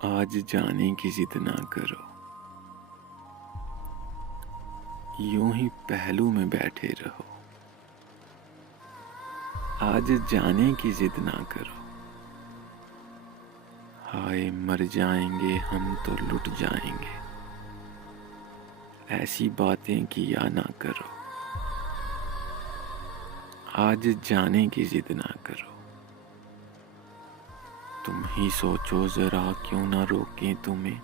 आज जाने की जिद ना करो, यूं ही पहलू में बैठे रहो। आज जाने की जिद ना करो, हाय मर जाएंगे हम तो लुट जाएंगे, ऐसी बातें किया ना करो। आज जाने की जिद ना करो, तुम ही सोचो जरा क्यों ना रोकें तुम्हें।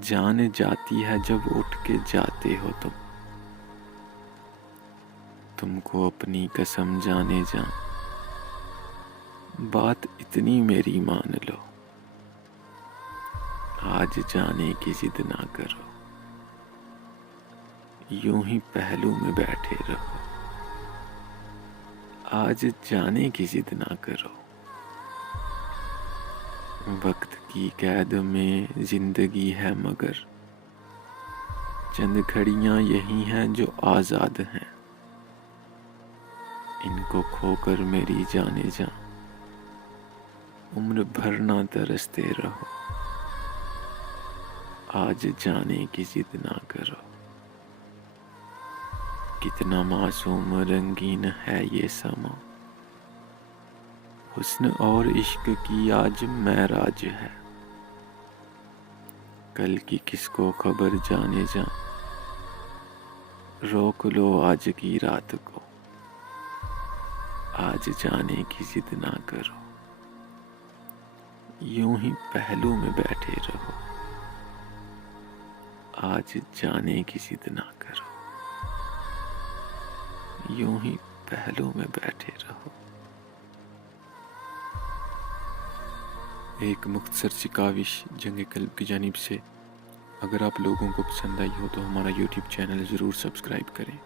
जान जाती है जब उठ के जाते हो तुमको अपनी कसम जाने जा, बात इतनी मेरी मान लो। आज जाने की जिद ना करो, यूं ही पहलू में बैठे रहो। आज जाने की जिद ना करो, वक्त की कैद में जिंदगी है मगर चंद घड़ियां यही हैं जो आजाद हैं। इनको खोकर मेरी जाने जा, उम्र भर ना तरसते रहो। आज जाने की जिद ना करो, कितना मासूम रंगीन है ये समा। हुस्न और इश्क की आज महराज है, कल की किसको खबर जाने जा। रोक लो आज की रात को, आज जाने की जिद ना करो, यूं ही पहलू में बैठे रहो। आज जाने की जिद ना करो, यूं ही पहलू में बैठे रहो। एक मुख्तसर सी काविश जंग कल्ब की जानिब से। अगर आप लोगों को पसंद आई हो तो हमारा YouTube चैनल ज़रूर सब्सक्राइब करें।